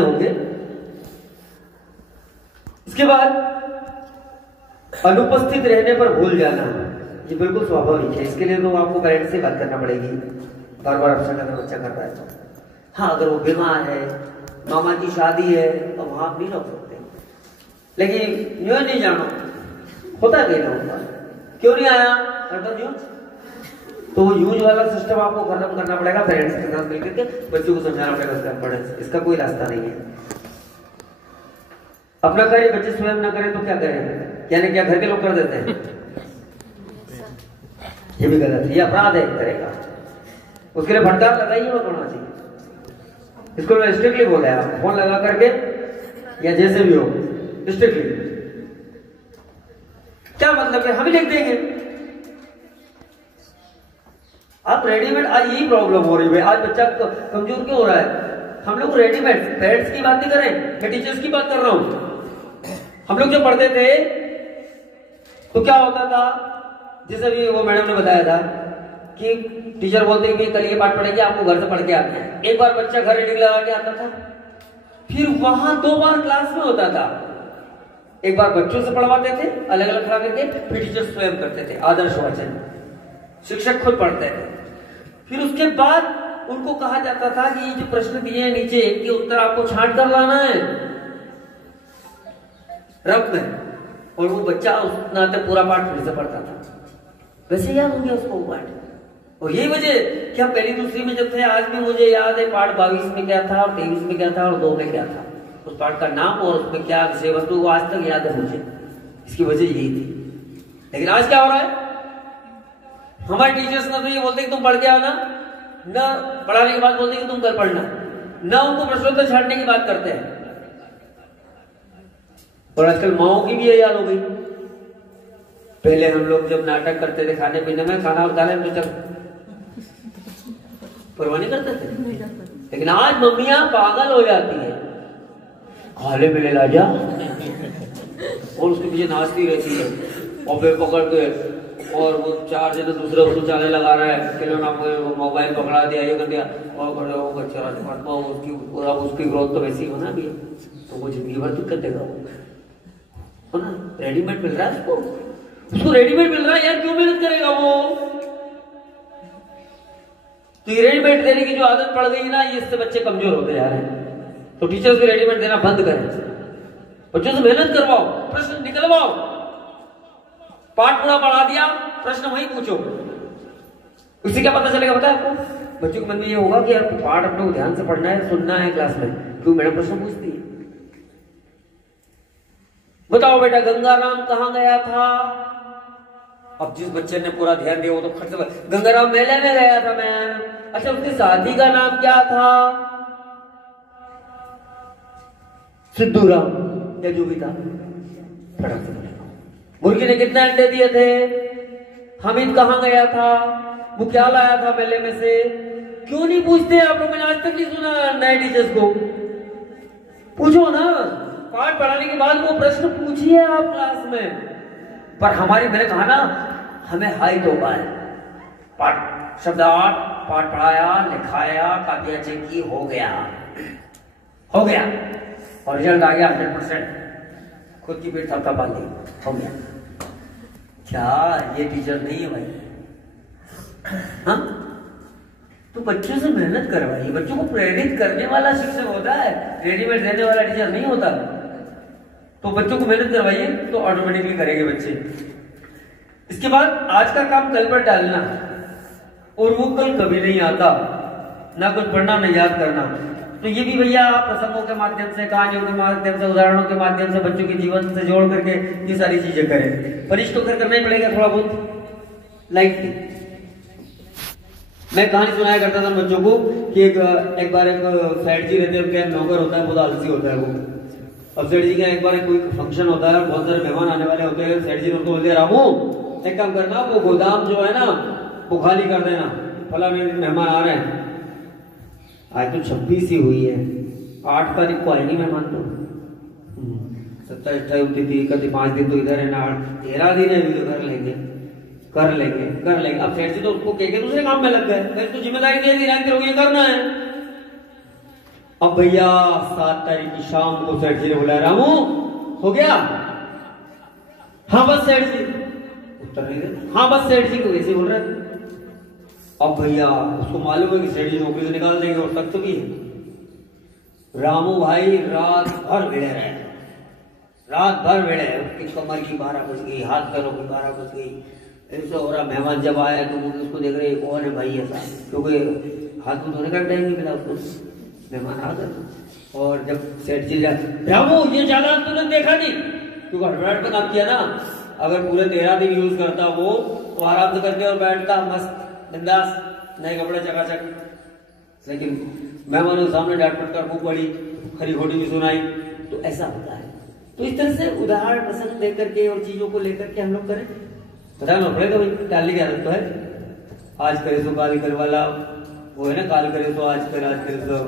होंगे। इसके बाद अनुपस्थित रहने पर भूल जाना, ये बिल्कुल स्वाभाविक है। इसके लिए तो आपको पेरेंट्स से बात करना पड़ेगी, बार बार अफसर करना बच्चा कर रहा है तो। हाँ, अगर वो बीमार है, मामा की शादी है, तो वहां आप नहीं रोक सकते। लेकिन यूं नहीं जाना होता कहीं ना होता, क्यों नहीं आया यूज, तो वो यूज वाला सिस्टम आपको खत्म करना पड़ेगा। पेरेंट्स के साथ मिलकर के बच्चों को समझाना पड़ेगा उसका इम्पोर्टेंस। इसका कोई रास्ता नहीं है। अपना कार्य बच्चे स्वयं ना करें तो क्या करें, यानी क्या घर के लोग कर देते हैं, ये भी गलत है, ये अपराध है करेगा। उसके लिए फटकार लगाइए मत होना चाहिए। इसको मैं स्ट्रिक्टली बोला है, फोन लगा करके या जैसे भी हो स्ट्रिक्टली। क्या मतलब है, हम ही लिख देंगे। आप रेडीमेड, आज यही प्रॉब्लम हो रही है। आज बच्चा कमजोर क्यों हो रहा है, हम लोग रेडीमेड। पेरेंट्स की बात नहीं करें, मैं टीचर्स की बात कर रहा हूं। हम लोग जो पढ़ते थे तो क्या होता था, जैसे भी वो मैडम ने बताया था कि टीचर बोलते हैं कि कल ये पाठ पढ़ेंगे, आपको घर से पढ़ के आते हैं। एक बार बच्चा घर रीडिंग लगा के आता था, फिर वहां 2 बार क्लास में होता था। एक बार बच्चों से पढ़वाते थे अलग अलग खड़ा करके, फिर टीचर स्वयं करते थे आदर्श वाचन, शिक्षक खुद पढ़ते थे। फिर उसके बाद उनको कहा जाता था कि ये जो प्रश्न दिए हैं नीचे, इनके उत्तर आपको छांट कर लाना है रफ में, और वो बच्चा उस नाते पूरा पाठ फिर से पढ़ता था, वैसे याद हो गया उसको पाठ। और यही वजह कि हम पहली दूसरी में जब थे, आज भी मुझे याद है पाठ 22 में क्या था और 23 में क्या था और 2 में क्या था, उस पाठ का नाम और उसमें क्या विषय वस्तु, वो आज तक याद है मुझे। इसकी वजह यही थी। लेकिन आज क्या हो रहा है, हमारे टीचर्स ना तो ये बोलते कि तुम पढ़ के आना, ना पढ़ाने के बाद बोलते कि तुम कल पढ़ना, ना उनको प्रश्नोत्तर छांटने की बात करते हैं। और आजकल माओ की भी ये याद हो गई। पहले हम लोग जब नाटक करते थे खाने पीने में, खाना और गाने में परवाह नहीं करते थे, लेकिन आज मम्मियां पागल हो जाती है, खाले में ले ला जा, और उसके पीछे नाचती रहती है, और फिर पकड़ के, और वो 4 जने दूसरे उसको चाले लगा रहा है, खिलौना मोबाइल पकड़ा दिया, ये कर दिया, और कर दिया, उसकी ग्रोथ तो वैसी होना भी है, तो वो जिंदगी भर दिक्कत देगा वो ना। रेडीमेड मिल रहा है उसको रेडीमेड मिल रहा है यार, क्यों मेहनत करेगा वो। तो ये रेडीमेड देने की जो आदत पड़ गई ना, ये इससे बच्चे कमजोर होते जा रहे हैं। तो टीचर्स भी रेडीमेड देना बंद करें, बच्चों से मेहनत करवाओ, प्रश्न निकलवाओ। पाठ पूरा पढ़ा दिया, प्रश्न वही पूछो, उससे क्या पता चलेगा, पता है आपको। बच्चों के मन में ये होगा कि यार पाठ अपने को ध्यान से पढ़ना है, सुनना है क्लास में, क्यों मैडम प्रश्न पूछती है। बताओ बेटा गंगाराम कहां गया था। अब जिस बच्चे ने पूरा ध्यान दिया वो तो खट से, गंगाराम मेले में गया था मैम। अच्छा, उसकी शादी का नाम क्या था, सिद्धूराम या जो भी था। फटाक से मुर्गी ने कितने अंडे दिए थे, हामिद कहां गया था, वो क्या लाया था मेले में से। क्यों नहीं पूछते आप लोग, मैंने आज तक नहीं सुना नए टीचर्स को। पूछो ना, पाठ पढ़ाने के बाद वो प्रश्न पूछिए आप क्लास में। पर मैंने कहा ना, हमें हाई तो पाए पाठ शब्दार्थ, पाठ पढ़ाया, लिखाया, कापियां चेक की, हो गया और रिजल्ट आ गया 100%, खुद की पीठ थपथपा ली, हो गया। क्या ये टीचर नहीं है भाई। हाँ, तो बच्चों से मेहनत करवाइए, बच्चों को प्रेरित करने वाला शिक्षक होता है, रेडीमेड देने वाला टीचर नहीं होता। तो बच्चों को मेहनत करवाइए तो ऑटोमेटिकली करेंगे बच्चे। इसके बाद आज का काम कल पर डालना, और वो कल कभी नहीं आता, ना कुछ पढ़ना ना याद करना। तो ये भी भैया आप प्रसंगों के माध्यम से, कहानियों के माध्यम से, उदाहरणों के माध्यम से बच्चों के जीवन से जोड़ करके ये सारी चीजें करें। पनिश तो करना ही पड़ेगा थोड़ा बहुत लाइटली। मैं कहानी सुनाया करता था बच्चों को कि एक बार एक सेठ जी रहते हैं, उनका नौकर होता है, बहुत आलसी होता है वो। अब सेठ जी का एक बार कोई फंक्शन होता है, बहुत सारे मेहमान आने वाले होते हैं। सेठ जी ने उनको बोलते हैं, रामू एक काम करना, वो गोदाम जो है ना वो खाली कर देना, फलाने मेहमान आ रहे हैं। आज तो 26 ही हुई है, 8 तारीख को आएंगे मेहमान, तो 27, 28, 29, 5 दिन तो इधर है ना, 13 दिन है, भी तो कर लेंगे। अब सेठ जी तो उसको कह के दूसरे काम में लग गए, तो जिम्मेदारी दे दी ना, ये करना है। अब भैया 7 तारीख की शाम को सेठ जी ने बोला, रामू हो गया? हाँ बस सेठ जी। उत्तर नहीं दे। हाँ बस सेठ जी को ऐसे बोल रहे। अब भैया उसको मालूम है कि सेठ जी नौकरी से निकाल देंगे और सख्त भी है। रामू भाई रात भर भिड़े रहे, रात भर भिड़े। उसकी कमर की 12 बज गई, हाथ पैरों की 12 बज गई। ऐसा हो रहा, मेहमान जब आया तो वो उसको देख रहे कौन है भाई ऐसा, क्योंकि हाथ में धोने का टाइम नहीं मिला उसको, मेहमान आ गए। और जब सेठ जी रामू ये ज्यादा तूने देखा नहीं, क्योंकि हड़बड़ाहट में काम किया ना। अगर पूरे 13 दिन यूज करता वो तो आराम से करके और बैठता मस्त बिंदास, नए कपड़े चकाचक। लेकिन मेहमानों के सामने डांट पटकर खूब पड़ी, खरी खोटी भी सुनाई। तो ऐसा होता है। तो इस तरह से उदाहरण प्रसंग लेकर के और चीजों को लेकर के हम लोग करें, बताना पड़ेगा भाई। टालने की आदत तो है, आज करे सो काल कर वाला वो है ना, काल करे सो आज कर, आज करे सो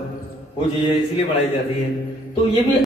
वो चीजें इसलिए पढ़ाई जाती है। तो ये भी